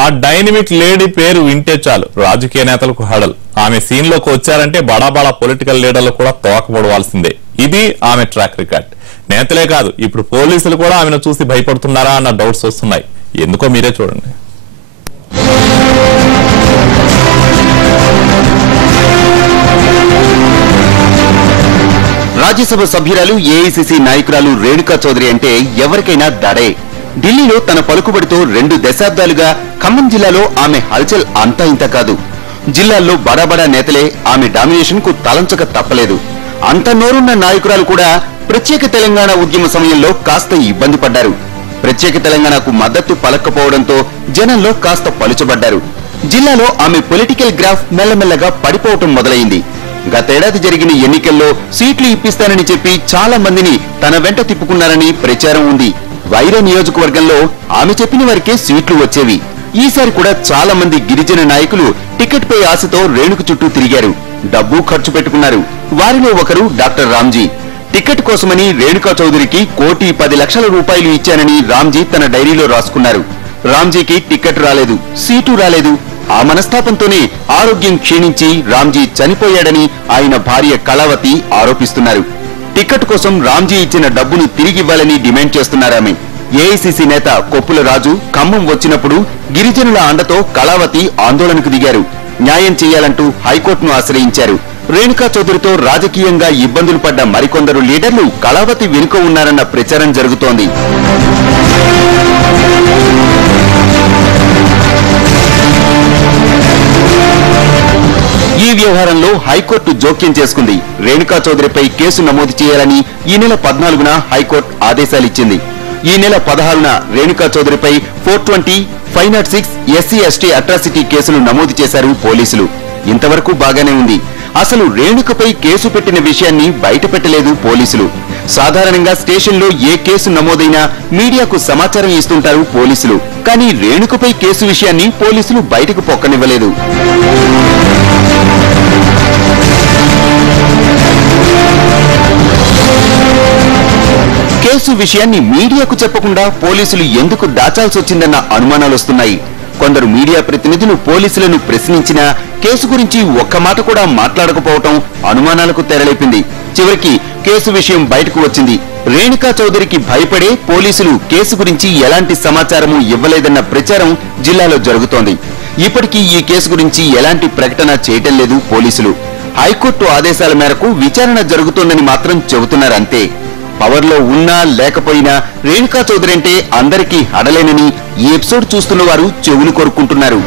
ఆ dynamic lady పేరు వింటే చాలు రాజకీయ నేతలకు హడల్. ఆమె సీన్ లోకి వచ్చారంటే బడా పొలిటికల్ లీడర్లు కూడా తోకపడవలసిందే. ఇది ఆమె ట్రాక్ రికార్డ్. నేతలే కాదు, ఇప్పుడు పోలీసులు కూడా ఆమెను చూసి భయపడుతున్నారా అన్న డౌట్స్ వస్తున్నాయి. ఎందుకో మీరే చూడండి. రాజ్యసభ సభ్యురాలు ఏఐసీసీ నాయకురాలు రేణుకా చౌదరి అంటే ఎవరికైనా దడే. ఢిల్లీలో తన పలుకుబడితో 2 దశాబ్దాలుగా ఖమ్మం జిల్లాలో ఆమె హల్చల్ అంతా ఇంత కాదు. జిల్లాల్లో బడా నేతలే ఆమె డామినేషన్ కు తలంచక తప్పలేదు. అంత నోరున్న నాయకురాలు కూడా ప్రత్యేక తెలంగాణ ఉద్యమ సమయంలో కాస్త ఇబ్బంది పడ్డారు. ప్రత్యేక తెలంగాణకు మద్దతు పలకపోవడంతో జనంలో కాస్త పలుచబడ్డారు. జిల్లాలో ఆమె పొలిటికల్ గ్రాఫ్ మెల్లమెల్లగా పడిపోవటం మొదలైంది. గతేడాది జరిగిన ఎన్నికల్లో సీట్లు ఇప్పిస్తానని చెప్పి చాలా మందిని తన వెంట తిప్పుకున్నారని ప్రచారం ఉంది. వైరా నియోజకవర్గంలో ఆమె చెప్పిన వారికే సీట్లు వచ్చేవి. ఈసారి కూడా చాలా మంది గిరిజన నాయకులు టికెట్ పై ఆశతో రేణుకు చుట్టూ తిరిగారు. డబ్బు ఖర్చు పెట్టుకున్నారు. వారిలో ఒకరు డాక్టర్ రామ్జీ. టికెట్ కోసమని రేణుకా చౌదరికి ₹1,10,00,000 ఇచ్చానని రామ్జీ తన డైరీలో రాసుకున్నారు. రామ్జీకి టికెట్ రాలేదు, సీటు రాలేదు. ఆ మనస్తాపంతోనే ఆరోగ్యం క్షీణించి రామ్జీ చనిపోయాడని ఆయన భార్య కళావతి ఆరోపిస్తున్నారు. టికెట్ కోసం రామ్జీ ఇచ్చిన డబ్బును తిరిగివ్వాలని డిమాండ్ చేస్తున్నారామె. ఏఐసీసీ నేత కొప్పుల రాజు ఖమ్మం వచ్చినప్పుడు గిరిజనుల అండతో కళావతి ఆందోళనకు దిగారు. న్యాయం చేయాలంటూ హైకోర్టును ఆశ్రయించారు. రేణుకా చౌదరితో రాజకీయంగా ఇబ్బందులు పడ్డ మరికొందరు లీడర్లు కళావతి వెనుక ఉన్నారన్న ప్రచారం జరుగుతోంది. ఈ వ్యవహారంలో హైకోర్టు జోక్యం చేసుకుంది. రేణుకా చౌదరిపై కేసు నమోదు చేయాలని ఈ నెల 14న హైకోర్టు ఆదేశాలిచ్చింది. ఈ నెల 16న రేణుకా చౌదరిపై 420, 506 SC/ST అట్రాసిటీ కేసులు నమోదు చేశారు పోలీసులు. ఇంతవరకు బాగానే ఉంది. అసలు రేణుకపై కేసు పెట్టిన విషయాన్ని బయటపెట్టలేదు పోలీసులు. సాధారణంగా స్టేషన్లో ఏ కేసు నమోదైనా మీడియాకు సమాచారం ఇస్తుంటారు పోలీసులు. కానీ రేణుకపై కేసు విషయాన్ని పోలీసులు బయటకు పొక్కనివ్వలేదు. కేసు విషయాన్ని మీడియాకు చెప్పకుండా పోలీసులు ఎందుకు దాచాల్సి వచ్చిందన్న అనుమానాలొస్తున్నాయి. కొందరు మీడియా ప్రతినిధులు పోలీసులను ప్రశ్నించినా కేసు గురించి ఒక్క మాట కూడా మాట్లాడకపోవటం అనుమానాలకు తెరలేపింది. చివరికి కేసు విషయం బయటకు వచ్చింది. రేణుకా చౌదరికి భయపడే పోలీసులు కేసు గురించి ఎలాంటి సమాచారము ఇవ్వలేదన్న ప్రచారం జిల్లాలో జరుగుతోంది. ఇప్పటికీ ఈ కేసు గురించి ఎలాంటి ప్రకటన చేయటం లేదు పోలీసులు. హైకోర్టు ఆదేశాల మేరకు విచారణ జరుగుతోందని మాత్రం చెబుతున్నారంతే. పవర్లో ఉన్నా లేకపోయినా రేణుకా చౌదరి అంటే అందరికీ హడలేనని ఈ ఎపిసోడ్ చూస్తున్న వారు చెవులు కొరుక్కుంటున్నారు.